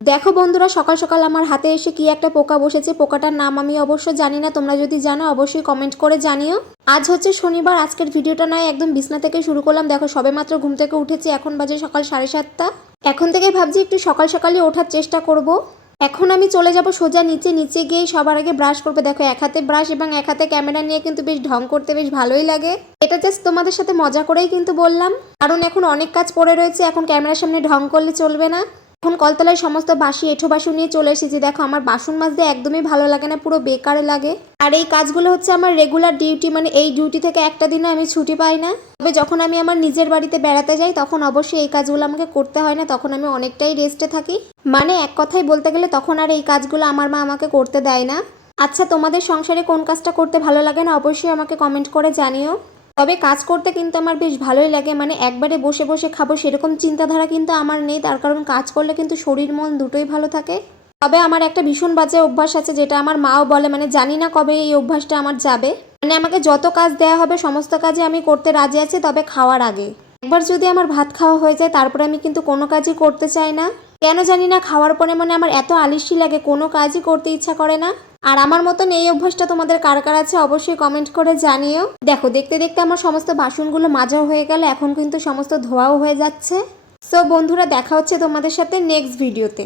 দেখো বন্ধুরা, সকাল সকাল আমার হাতে এসে কি একটা পোকা বসেছে। পোকাটার নাম আমি অবশ্য জানি না, তোমরা যদি জানো অবশ্যই কমেন্ট করে জানিও। আজ হচ্ছে শনিবার, আজকের ভিডিওটা নয় একদম বিছনা থেকে শুরু করলাম। দেখো সবেমাত্র ঘুম থেকে উঠেছি, এখন বাজে সকাল 7:30। এখন থেকেই ভাবছি একটু সকাল সকালই ওঠার চেষ্টা করব। এখন আমি চলে যাব সোজা নিচে গিয়ে সবার আগে ব্রাশ করবে। দেখো এক হাতে ব্রাশ এবং এক হাতে ক্যামেরা নিয়ে কিন্তু বেশ ঢং করতে বেশ ভালোই লাগে। এটা জাস্ট তোমাদের সাথে মজা করেই কিন্তু বললাম, কারণ এখন অনেক কাজ পড়ে রয়েছে, এখন ক্যামেরার সামনে ঢং করলে চলবে না। এখন কলতলায় সমস্ত বাসি এঁঠো বাসন নিয়ে চলে এসেছি। দেখো আমার বাসন মাজতে একদমই ভালো লাগে না, পুরো বেকারে লাগে। আর এই কাজগুলো হচ্ছে আমার রেগুলার ডিউটি, মানে এই ডিউটি থেকে একটা দিনও আমি ছুটি পাই না। তবে যখন আমি আমার নিজের বাড়িতে বেড়াতে যাই তখন অবশ্যই এই কাজগুলো আমাকে করতে হয় না, তখন আমি অনেকটাই রেস্টে থাকি। মানে এক কথায় বলতে গেলে তখন আর এই কাজগুলো আমার মা আমাকে করতে দেয় না। আচ্ছা, তোমাদের সংসারে কোন কাজটা করতে ভালো লাগে না অবশ্যই আমাকে কমেন্ট করে জানিও। তবে কাজ করতে কিন্তু আমার বেশ ভালোই লাগে, মানে একবারে বসে বসে খাবো সেরকম চিন্তাধারা কিন্তু আমার নেই। তার কারণ কাজ করলে কিন্তু শরীর মন দুটোই ভালো থাকে। তবে আমার একটা ভীষণ বাজে অভ্যাস আছে, যেটা আমার মাও বলে, মানে জানি না কবে এই অভ্যাসটা আমার যাবে। মানে আমাকে যত কাজ দেওয়া হবে সমস্ত কাজই আমি করতে রাজি আছি, তবে খাওয়ার আগে। একবার যদি আমার ভাত খাওয়া হয়ে যায় তারপরে আমি কিন্তু কোনো কাজই করতে চাই না। কেন জানি না, খাওয়ার পরে মানে আমার এত আলিস্যি লাগে, কোনো কাজই করতে ইচ্ছা করে না। আর আমার মতন এই অভ্যাসটা তোমাদের কার কার আছে অবশ্যই কমেন্ট করে জানিও। দেখো দেখতে দেখতে আমার সমস্ত বাসনগুলো মাজা হয়ে গেল, এখন কিন্তু সমস্ত ধোয়াও হয়ে যাচ্ছে। সো বন্ধুরা, দেখা হচ্ছে তোমাদের সাথে নেক্সট ভিডিওতে।